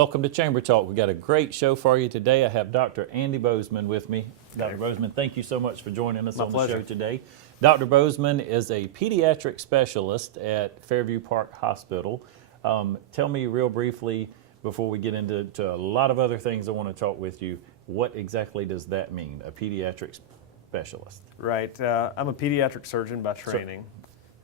Welcome to Chamber Talk. We got a great show for you today. I have Dr. Andy Bozeman with me. Dr. Bozeman, thank you so much for joining us on the show today. Dr. Bozeman is a pediatric specialist at Fairview Park Hospital. Tell me real briefly, before we get into a lot of other things I want to talk with you, what exactly does that mean, a pediatric specialist? Right. I'm a pediatric surgeon by training.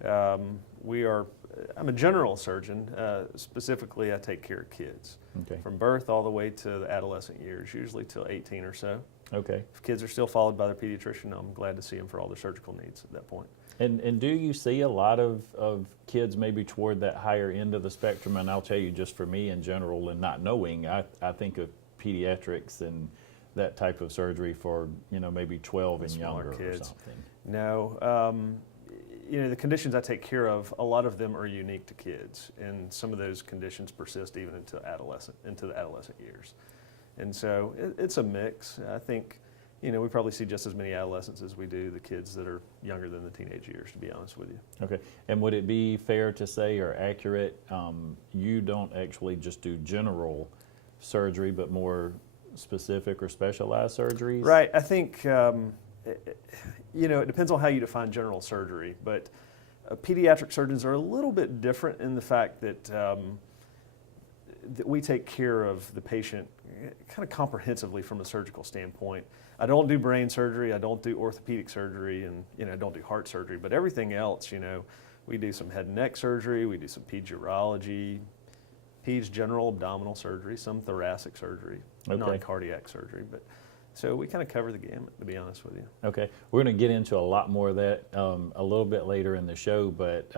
I'm a general surgeon. Specifically, I take care of kids from birth all the way to the adolescent years, usually till 18 or so. Okay. If kids are still followed by their pediatrician, I'm glad to see them for all their surgical needs at that point. And do you see a lot of kids maybe toward that higher end of the spectrum? And I'll tell you, just for me in general and not knowing, I think of pediatrics and that type of surgery for, maybe 12 and younger kids. Or something. No. The conditions I take care of, a lot of them are unique to kids, and some of those conditions persist even into the adolescent years. And so it's a mix. I think, we probably see just as many adolescents as we do the kids that are younger than the teenage years, to be honest with you. Okay. And would it be fair to say, or accurate, you don't actually just do general surgery, but more specific or specialized surgeries? Right. I think, it depends on how you define general surgery, but pediatric surgeons are a little bit different in the fact that we take care of the patient kind of comprehensively from a surgical standpoint. I don't do brain surgery, I don't do orthopedic surgery, and I don't do heart surgery, but everything else, we do some head and neck surgery, we do some peds urology, peds general abdominal surgery, some thoracic surgery, non-cardiac surgery, but so we kind of cover the gamut, to be honest with you. Okay. We're going to get into a lot more of that a little bit later in the show, but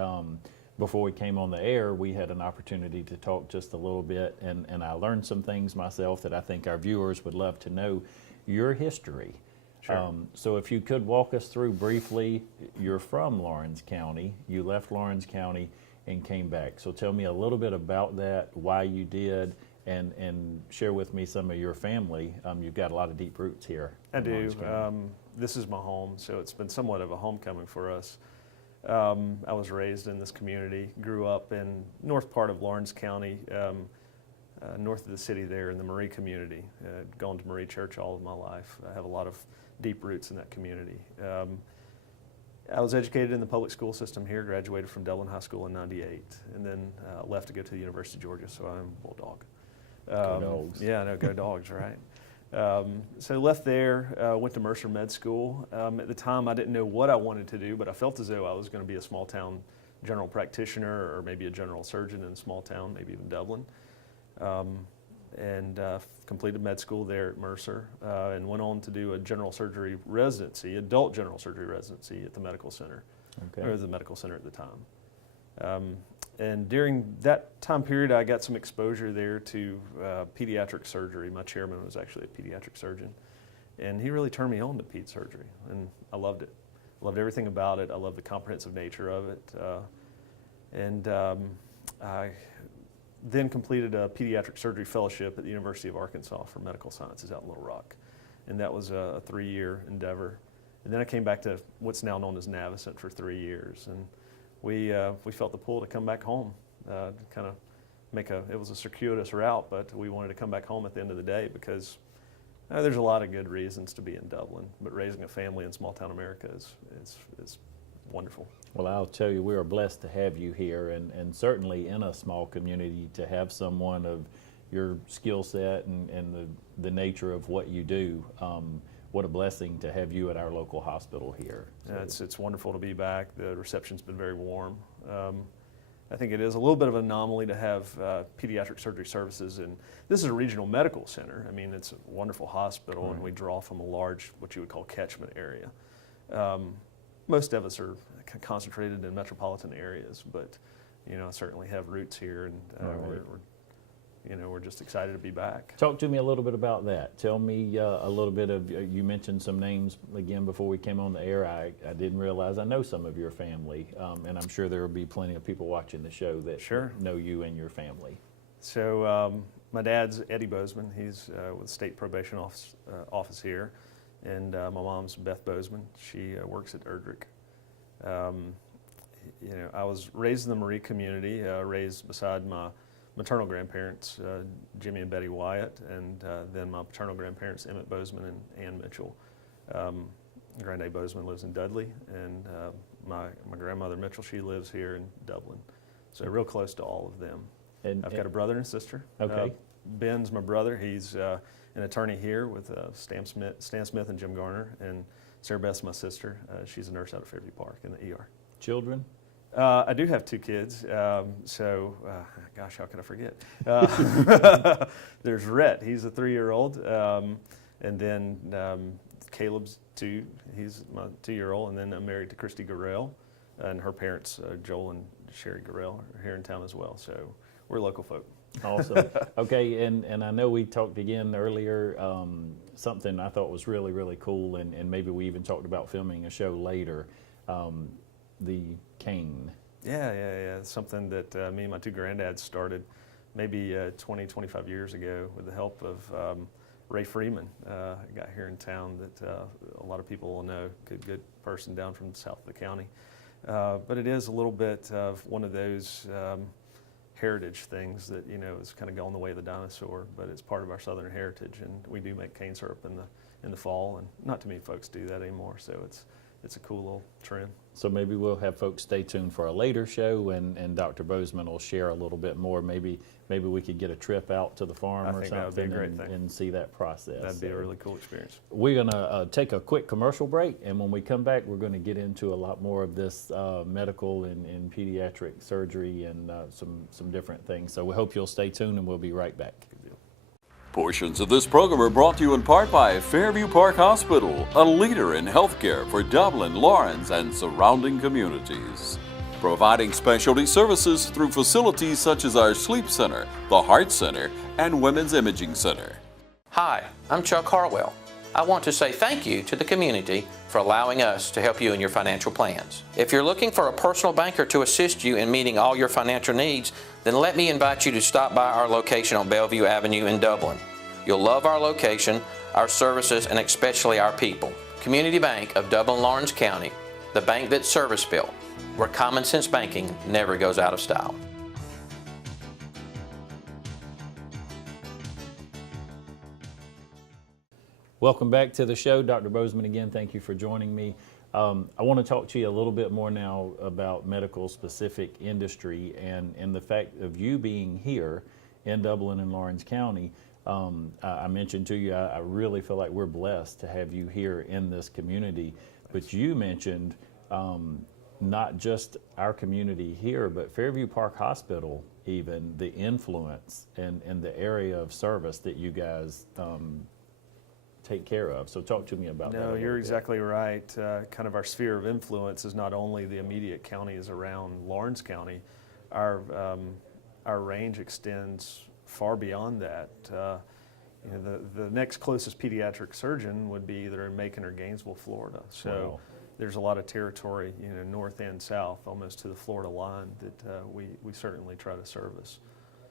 before we came on the air, we had an opportunity to talk just a little bit, and I learned some things myself that I think our viewers would love to know. Your history. Sure. So if you could walk us through briefly, you're from Laurens County, you left Laurens County and came back. So tell me a little bit about that, why you did, and share with me some of your family. You've got a lot of deep roots here. I do. This is my home, so it's been somewhat of a homecoming for us. I was raised in this community, grew up in north part of Laurens County, north of the city there in the Marie community. Gone to Marie Church all of my life. I have a lot of deep roots in that community. I was educated in the public school system here, graduated from Dublin High School in '98, and then left to go to the University of Georgia, so I'm a Bulldog. Go Dogs. Yeah, no, go Dogs, right. So left there, went to Mercer Med School. At the time, I didn't know what I wanted to do, but I felt as though I was going to be a small town general practitioner or maybe a general surgeon in a small town, maybe even Dublin. And completed med school there at Mercer and went on to do a general surgery residency, adult general surgery residency at the medical center, or the medical center at the time. And during that time period, I got some exposure there to pediatric surgery. My chairman was actually a pediatric surgeon, and he really turned me on to ped surgery, and I loved it. Loved everything about it. I loved the comprehensive nature of it. I then completed a pediatric surgery fellowship at the University of Arkansas for medical sciences out in Little Rock, and that was a 3-year endeavor. And then I came back to what's now known as Navicent for 3 years, and we felt the pull to come back home, kind of it was a circuitous route, but we wanted to come back home at the end of the day because there's a lot of good reasons to be in Dublin, but raising a family in small town America is wonderful. Well, I'll tell you, we are blessed to have you here, and certainly in a small community to have someone of your skill set and the nature of what you do. What a blessing to have you at our local hospital here. Yeah, it's wonderful to be back. The reception's been very warm. I think it is a little bit of an anomaly to have pediatric surgery services, and this is a regional medical center. I mean, it's a wonderful hospital, and we draw from a large, what you would call catchment area. Most of us are concentrated in metropolitan areas, but I certainly have roots here, and we're just excited to be back. Talk to me a little bit about that. Tell me a little bit of, you mentioned some names again before we came on the air. I didn't realize I know some of your family, and I'm sure there will be plenty of people watching the show that know you and your family. So my dad's Eddie Bozeman. He's with State Probation Office here, and my mom's Beth Bozeman. She works at Erdrich. I was raised in the Marie community, raised beside my maternal grandparents, Jimmy and Betty Wyatt, and then my paternal grandparents, Emmett Bozeman and Ann Mitchell. Granddad Bozeman lives in Dudley, and my grandmother Mitchell, she lives here in Dublin. So real close to all of them. And I've got a brother and a sister. Okay. Ben's my brother. He's an attorney here with Stan Smith and Jim Garner, and Sarah Beth's my sister. She's a nurse out of Fairview Park in the ER. Children? I do have 2 kids, gosh, how could I forget? There's Rhett, he's a 3-year-old, and then Caleb's 2, he's my 2-year-old, and then I'm married to Christy Gurrell, and her parents, Joel and Sherry Gurrell, are here in town as well, so we're local folk. Awesome. Okay, and I know we talked again earlier, something I thought was really, really cool, and maybe we even talked about filming a show later, the cane. Yeah. It's something that me and my 2 granddads started maybe 20, 25 years ago with the help of Ray Freeman. Got here in town that a lot of people will know, good person down from south of the county. But it is a little bit of one of those heritage things that, is kind of going the way of the dinosaur, but it's part of our southern heritage, and we do make cane syrup in the fall, and not too many folks do that anymore, so it's a cool little trend. So maybe we'll have folks stay tuned for a later show, and Dr. Bozeman will share a little bit more. Maybe we could get a trip out to the farm or something and see that process. That'd be a really cool experience. We're going to take a quick commercial break, and when we come back, we're going to get into a lot more of this medical and pediatric surgery and some different things. So we hope you'll stay tuned, and we'll be right back. Portions of this program are brought to you in part by Fairview Park Hospital, a leader in healthcare for Dublin, Lawrence, and surrounding communities. Providing specialty services through facilities such as our Sleep Center, the Heart Center, and Women's Imaging Center. Hi, I'm Chuck Hartwell. I want to say thank you to the community for allowing us to help you in your financial plans. If you're looking for a personal banker to assist you in meeting all your financial needs, then let me invite you to stop by our location on Bellevue Avenue in Dublin. You'll love our location, our services, and especially our people. Community Bank of Dublin-Lawrence County, the bank that's service-built, where common sense banking never goes out of style. Welcome back to the show. Dr. Bozeman, again, thank you for joining me. I want to talk to you a little bit more now about medical-specific industry and the fact of you being here in Dublin and Lawrence County. I mentioned to you, I really feel like we're blessed to have you here in this community. But you mentioned not just our community here, but Fairview Park Hospital, even the influence and the area of service that you guys take care of. So talk to me about that. No, you're exactly right. Kind of our sphere of influence is not only the immediate counties around Lawrence County. Our range extends far beyond that. The next closest pediatric surgeon would be either in Macon or Gainesville, Florida. So wow. There's a lot of territory, north and south, almost to the Florida line that we certainly try to service.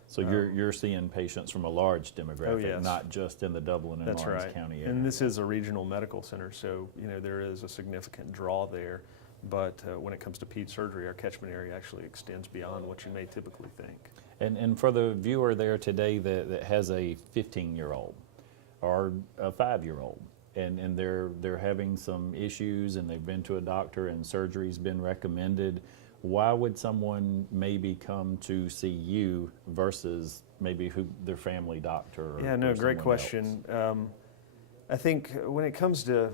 So you're seeing patients from a large demographic, oh, yes. Not just in the Dublin and That's Lawrence right. County area. And this is a regional medical center, so there is a significant draw there. But when it comes to ped surgery, our catchment area actually extends beyond what you may typically think. And for the viewer there today that has a 15-year-old or a 5-year-old, and they're having some issues and they've been to a doctor and surgery's been recommended, why would someone maybe come to see you versus maybe their family doctor? Yeah, no, great question. I think when it comes to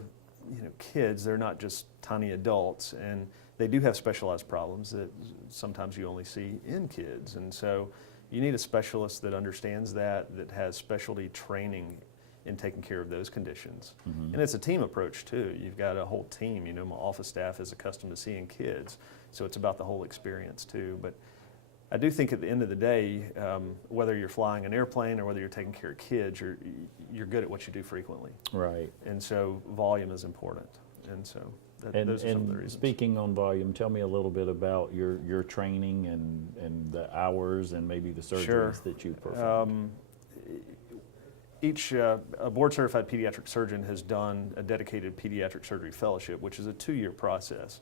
kids, they're not just tiny adults, and they do have specialized problems that sometimes you only see in kids. And so you need a specialist that understands that has specialty training in taking care of those conditions. Mm-hmm. And it's a team approach too. You've got a whole team. My office staff is accustomed to seeing kids, so it's about the whole experience too. But I do think at the end of the day, whether you're flying an airplane or whether you're taking care of kids, you're good at what you do frequently. Right. And so volume is important. And so those are some of the reasons. Speaking on volume, tell me a little bit about your training and the hours and maybe the surgeries that you perform. Each board-certified pediatric surgeon has done a dedicated pediatric surgery fellowship, which is a 2-year process.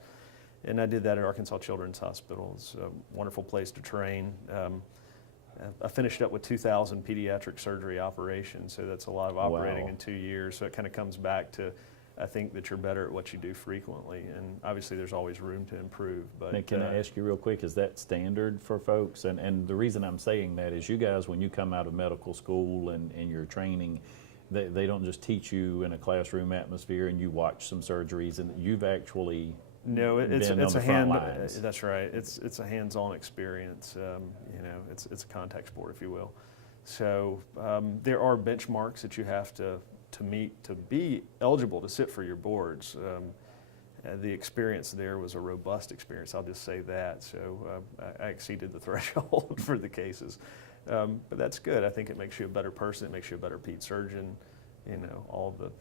And I did that at Arkansas Children's Hospital. It's a wonderful place to train. I finished up with 2,000 pediatric surgery operations, so that's a lot of operating Wow. in 2 years. So it kind of comes back to, I think that you're better at what you do frequently, and obviously there's always room to improve. But Now, can I ask you real quick, is that standard for folks? And the reason I'm saying that is you guys, when you come out of medical school and your training, they don't just teach you in a classroom atmosphere and you watch some surgeries, and you've actually no, it's been on a the front lines. That's right. It's a hands-on experience. You know, it's a contact sport, if you will. So there are benchmarks that you have to meet to be eligible to sit for your boards. The experience there was a robust experience, I'll just say that. So I exceeded the threshold for the cases. But that's good. I think it makes you a better person. It makes you a better ped surgeon. You know, all the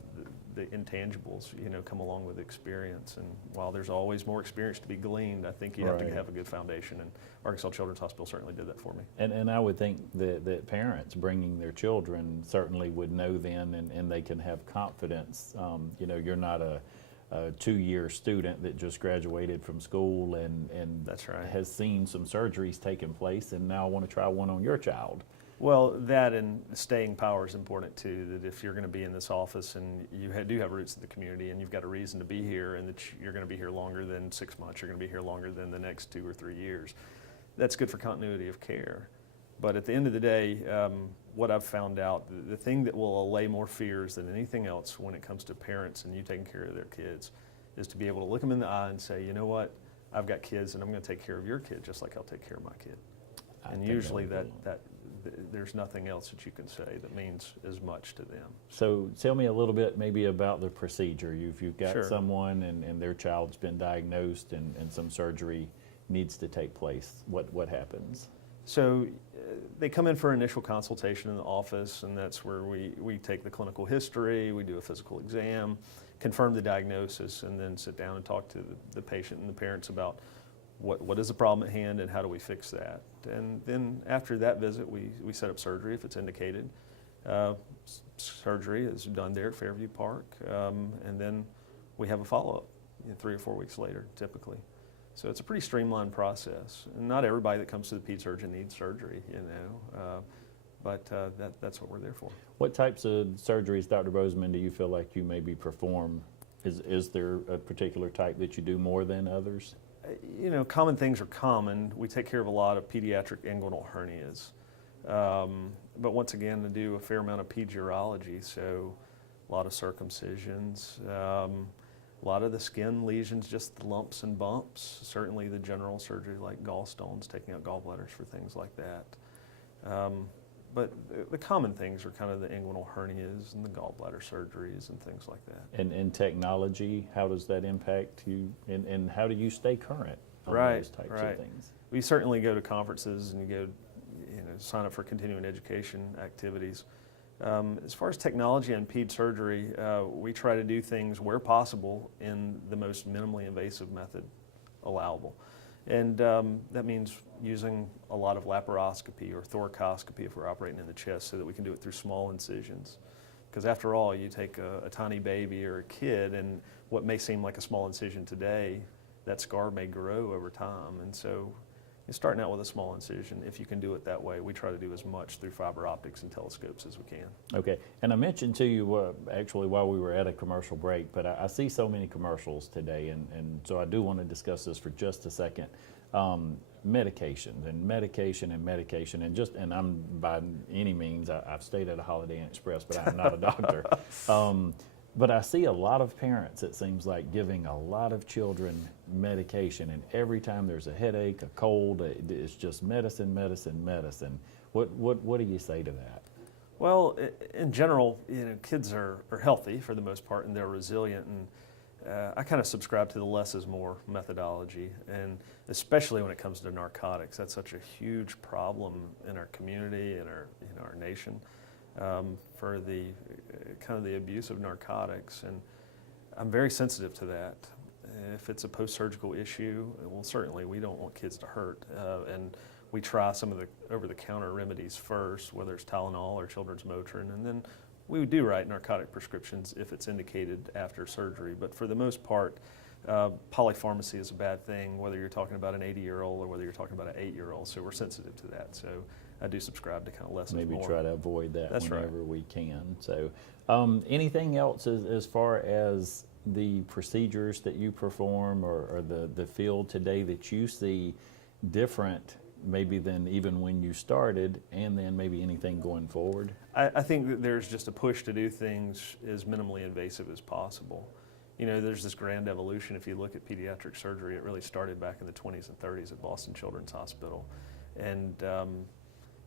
intangibles, you know, come along with experience. And while there's always more experience to be gleaned, I think you have to Right. have a good foundation. And Arkansas Children's Hospital certainly did that for me. And I would think that parents bringing their children certainly would know then, and they can have confidence. You know, you're not a 2-year student that just graduated from school and That's right. has seen some surgeries taking place and now want to try one on your child. Well, that and staying power is important too, that if you're going to be in this office and you do have roots in the community and you've got a reason to be here, and that you're going to be here longer than 6 months, you're going to be here longer than the next 2 or 3 years, that's good for continuity of care. But at the end of the day, what I've found out, the thing that will allay more fears than anything else when it comes to parents and you taking care of their kids is to be able to look them in the eye and say, you know what, I've got kids and I'm going to take care of your kid just like I'll take care of my kid. And usually that there's nothing else that you can say that means as much to them. So tell me a little bit maybe about the procedure. You've got Sure. someone and their child's been diagnosed and some surgery needs to take place. What happens? So they come in for initial consultation in the office, and that's where we take the clinical history, we do a physical exam, confirm the diagnosis, and then sit down and talk to the patient and the parents about what is the problem at hand and how do we fix that. And then after that visit, we set up surgery if it's indicated. Surgery is done there at Fairview Park, and then we have a follow-up 3 or 4 weeks later, typically. So it's a pretty streamlined process. And not everybody that comes to the ped surgeon needs surgery, you know, but that's what we're there for. What types of surgeries, Dr. Bozeman, do you feel like you maybe perform? Is there a particular type that you do more than others? You know, common things are common. We take care of a lot of pediatric inguinal hernias. But once again, to do a fair amount of ped urology, so a lot of circumcisions, a lot of the skin lesions, just the lumps and bumps, certainly the general surgery like gallstones, taking out gallbladders for things like that. But the common things are kind of the inguinal hernias and the gallbladder surgeries and things like that. And technology, how does that impact you? And how do you stay current on those types of things? We certainly go to conferences and you go, you know, sign up for continuing education activities. As far as technology and ped surgery, we try to do things where possible in the most minimally invasive method allowable. And that means using a lot of laparoscopy or thoracoscopy if we're operating in the chest so that we can do it through small incisions. Because after all, you take a tiny baby or a kid and what may seem like a small incision today, that scar may grow over time. And so you're starting out with a small incision. If you can do it that way, we try to do as much through fiber optics and telescopes as we can. Okay, and I mentioned to you actually while we were at a commercial break, but I see so many commercials today, and so I do want to discuss this for just a second. Medication, and I'm by any means, I've stayed at a Holiday Inn Express, but I'm not a doctor. But I see a lot of parents, it seems like, giving a lot of children medication, and every time there's a headache, a cold, it's just medicine. What do you say to that? Well, in general, you know, kids are healthy for the most part, and they're resilient. And I kind of subscribe to the less is more methodology, and especially when it comes to narcotics. That's such a huge problem in our community, in our nation, for the kind of the abuse of narcotics. And I'm very sensitive to that. If it's a post-surgical issue, well, certainly we don't want kids to hurt, and we try some of the over-the-counter remedies first, whether it's Tylenol or children's Motrin, and then we do write narcotic prescriptions if it's indicated after surgery. But for the most part, polypharmacy is a bad thing, whether you're talking about an 80-year-old or whether you're talking about an 8-year-old, so we're sensitive to that. So I do subscribe to kind of less is maybe more. try to avoid that That's right. whenever we can. So anything else as far as the procedures that you perform or the field today that you see different maybe than even when you started, and then maybe anything going forward? I think that there's just a push to do things as minimally invasive as possible. You know, there's this grand evolution. If you look at pediatric surgery, it really started back in the 20s and 30s at Boston Children's Hospital. And,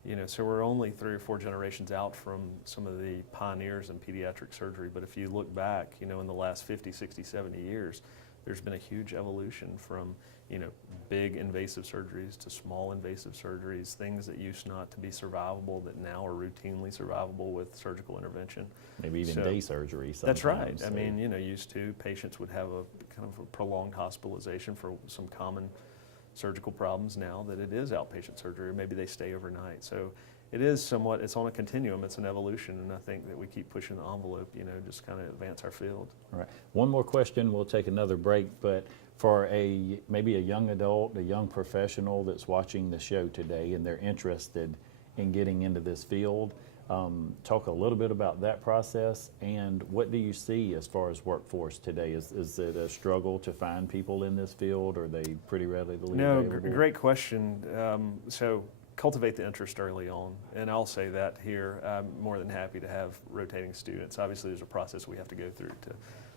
you know, so we're only 3 or 4 generations out from some of the pioneers in pediatric surgery. But if you look back, you know, in the last 50, 60, 70 years, there's been a huge evolution from, you know, big invasive surgeries to small invasive surgeries, things that used not to be survivable that now are routinely survivable with surgical intervention. Maybe even day surgery sometimes. That's right. So. I mean, you know, used to, patients would have a kind of a prolonged hospitalization for some common surgical problems. Now that it is outpatient surgery, or maybe they stay overnight. So it is somewhat, it's on a continuum, it's an evolution, and I think that we keep pushing the envelope, you know, just kind of advance our field. All right. One more question, we'll take another break, but for maybe a young adult, a young professional that's watching the show today and they're interested in getting into this field, talk a little bit about that process, and what do you see as far as workforce today? Is it a struggle to find people in this field, or are they pretty readily available? Great question. So cultivate the interest early on, and I'll say that here. I'm more than happy to have rotating students. Obviously, there's a process we have to go through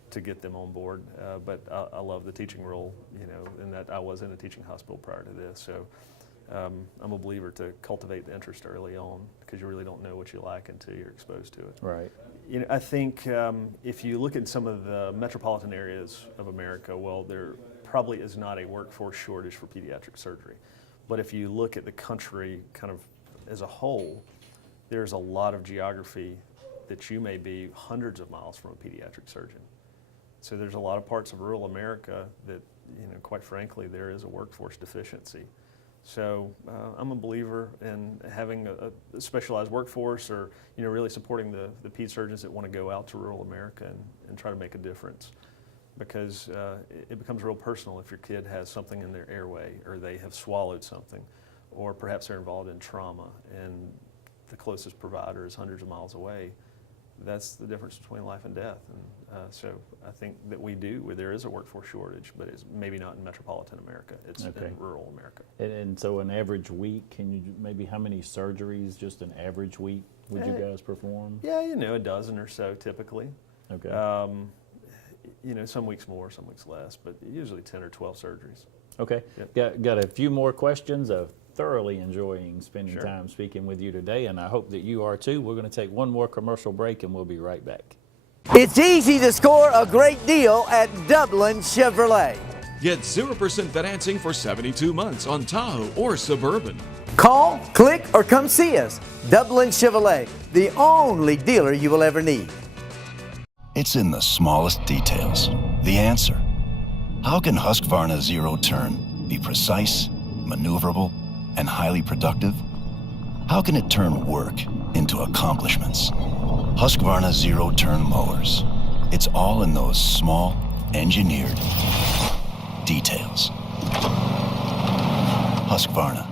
to get them on board, but I love the teaching role, you know, in that I was in a teaching hospital prior to this. So I'm a believer to cultivate the interest early on, because you really don't know what you like until you're exposed to it. Right. You know, I think if you look at some of the metropolitan areas of America, well, there probably is not a workforce shortage for pediatric surgery. But if you look at the country kind of as a whole, there's a lot of geography that you may be hundreds of miles from a pediatric surgeon. So there's a lot of parts of rural America that, you know, quite frankly, there is a workforce deficiency. So I'm a believer in having a specialized workforce, or, you know, really supporting the ped surgeons that want to go out to rural America and try to make a difference. Because it becomes real personal if your kid has something in their airway, or they have swallowed something, or perhaps they're involved in trauma and the closest provider is hundreds of miles away. That's the difference between life and death. And so I think that there is a workforce shortage, but it's maybe not in metropolitan America. It's in rural America. And so an average week, can you maybe, how many surgeries, just an average week, would you guys perform? Yeah, you know, a dozen or so typically. Okay. You know, some weeks more, some weeks less, but usually 10 or 12 surgeries. Okay. Yep. Got a few more questions. Thoroughly enjoying spending Sure. time speaking with you today, and I hope that you are too. We're going to take one more commercial break, and we'll be right back. It's easy to score a great deal at Dublin Chevrolet. Get 0% financing for 72 months on Tahoe or Suburban. Call, click, or come see us. Dublin Chevrolet, the only dealer you will ever need. It's in the smallest details. The answer. How can Husqvarna Zero Turn be precise, maneuverable, and highly productive? How can it turn work into accomplishments? Husqvarna Zero Turn mowers. It's all in those small, engineered details. Husqvarna.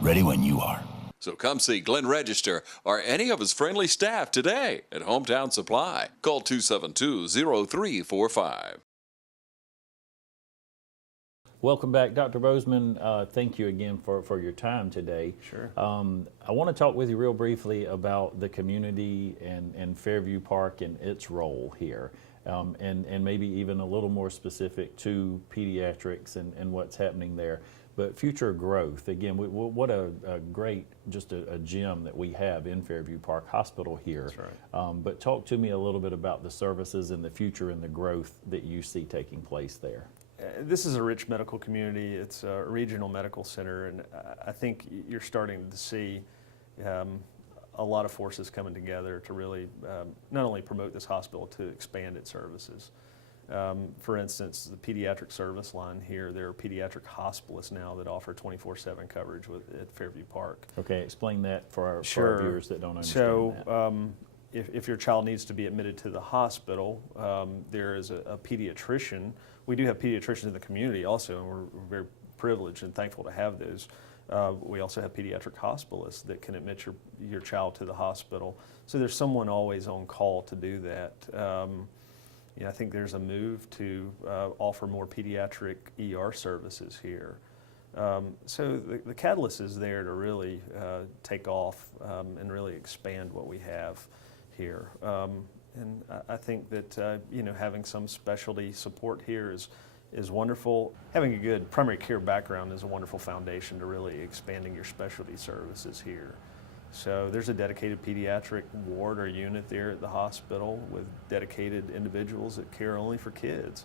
Ready when you are. So come see Glenn Register or any of his friendly staff today at Hometown Supply. Call 272-0345. Welcome back, Dr. Bozeman. Thank you again for your time today. Sure. I want to talk with you real briefly about the community and Fairview Park and its role here, and maybe even a little more specific to pediatrics and what's happening there. But future growth, again, what a great, just a gem that we have in Fairview Park Hospital here. That's right. But talk to me a little bit about the services and the future and the growth that you see taking place there. This is a rich medical community. It's a regional medical center, and I think you're starting to see a lot of forces coming together to really not only promote this hospital, to expand its services. For instance, the pediatric service line here, there are pediatric hospitalists now that offer 24/7 coverage at Fairview Park. Okay, explain that for our viewers that don't understand So, if your child needs to be admitted to the hospital, there is a pediatrician. We do have pediatricians in the community also, and we're very privileged and thankful to have those. We also have pediatric hospitalists that can admit your child to the hospital. So there's someone always on call to do that. I think there's a move to offer more pediatric ER services here. So the catalyst is there to really take off and really expand what we have here. And I think that having some specialty support here is wonderful. Having a good primary care background is a wonderful foundation to really expanding your specialty services here. So there's a dedicated pediatric ward or unit there at the hospital with dedicated individuals that care only for kids.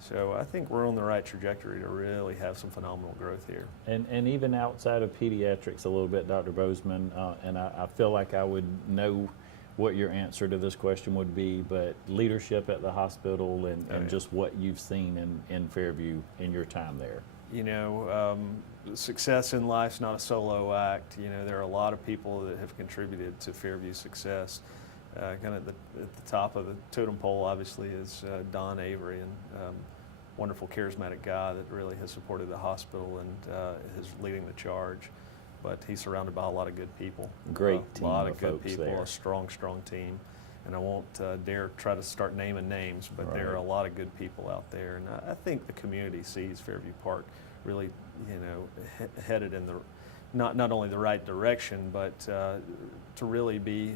So I think we're on the right trajectory to really have some phenomenal growth here. And even outside of pediatrics a little bit, Dr. Bozeman, and I feel like I would know what your answer to this question would be, but leadership at the hospital and just what you've seen in Fairview in your time there. Success in life's not a solo act. There are a lot of people that have contributed to Fairview's success. Kind of at the top of the totem pole, obviously, is Don Avery, and wonderful, charismatic guy that really has supported the hospital and is leading the charge. But he's surrounded by a lot of good people. Great team a lot of of good folks people, there. A strong team. And I won't dare try to start naming names, but there are a Right. lot of good people out there. And I think the community sees Fairview Park really, headed in the not only the right direction, but to really be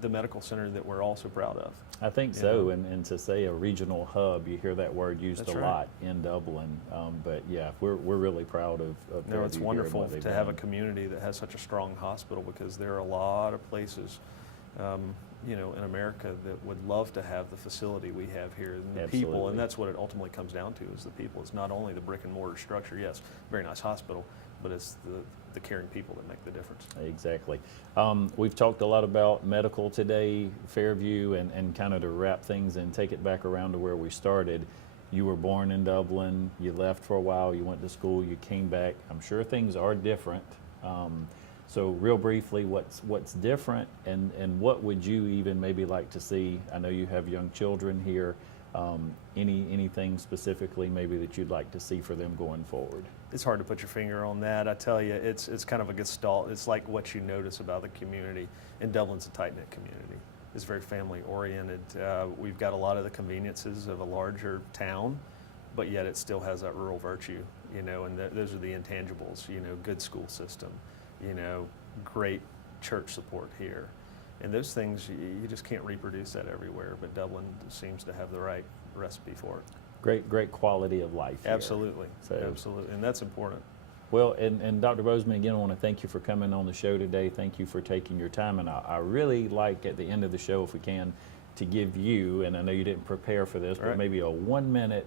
the medical center that we're all so proud of. I think so, and to say a regional hub, you hear that word used That's a right. lot in Dublin. But yeah, we're really proud of Fairview It's here and wonderful what they've to have a done. community that has such a strong hospital, because there are a lot of places, in America that would love to have the facility we have here, and the people, Absolutely. and that's what it ultimately comes down to, is the people. It's not only the brick and mortar structure, yes, very nice hospital, but it's the caring people that make the difference. Exactly. We've talked a lot about medical today, Fairview, and kind of to wrap things and take it back around to where we started. You were born in Dublin, you left for a while, you went to school, you came back. I'm sure things are different. So real briefly, what's different, and what would you even maybe like to see? I know you have young children here. Anything specifically maybe that you'd like to see for them going forward? It's hard to put your finger on that. I tell you, it's kind of a gestalt. It's like what you notice about the community. And Dublin's a tight-knit community. It's very family-oriented. We've got a lot of the conveniences of a larger town, but yet it still has that rural virtue, and those are the intangibles, good school system, great church support here. And those things, you just can't reproduce that everywhere, but Dublin seems to have the right recipe for it. Great quality of life here. Absolutely, So- absolutely, and that's important. Well, and Dr. Bozeman, again, I want to thank you for coming on the show today. Thank you for taking your time. And I really like at the end of the show, if we can, to give you, and I know you didn't prepare for this, but Right. maybe a 1 minute,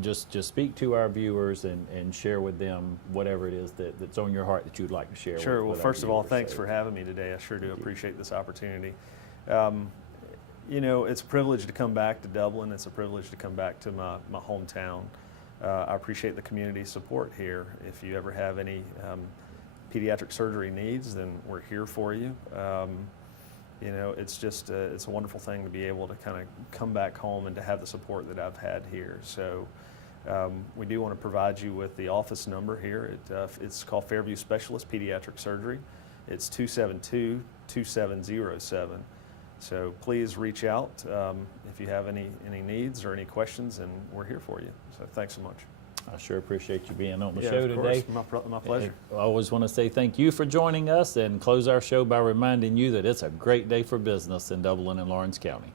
just speak to our viewers and share with them whatever it is that's on your heart that you'd like to share. Sure. Well, with our first of all, viewers. thanks So- for having me today. I sure do appreciate this opportunity. It's a privilege to come back to Dublin. It's a privilege to come back to my hometown. I appreciate the community support here. If you ever have any pediatric surgery needs, then we're here for you. It's just it's a wonderful thing to be able to kind of come back home and to have the support that I've had here. So we do want to provide you with the office number here. It's called Fairview Specialist Pediatric Surgery. It's 272-2707. So please reach out if you have any needs or any questions, and we're here for you. So thanks so much. I sure appreciate you being on the Yeah, show of course. today. My pleasure. I always want to say thank you for joining us, and close our show by reminding you that it's a great day for business in Dublin and Lawrence County.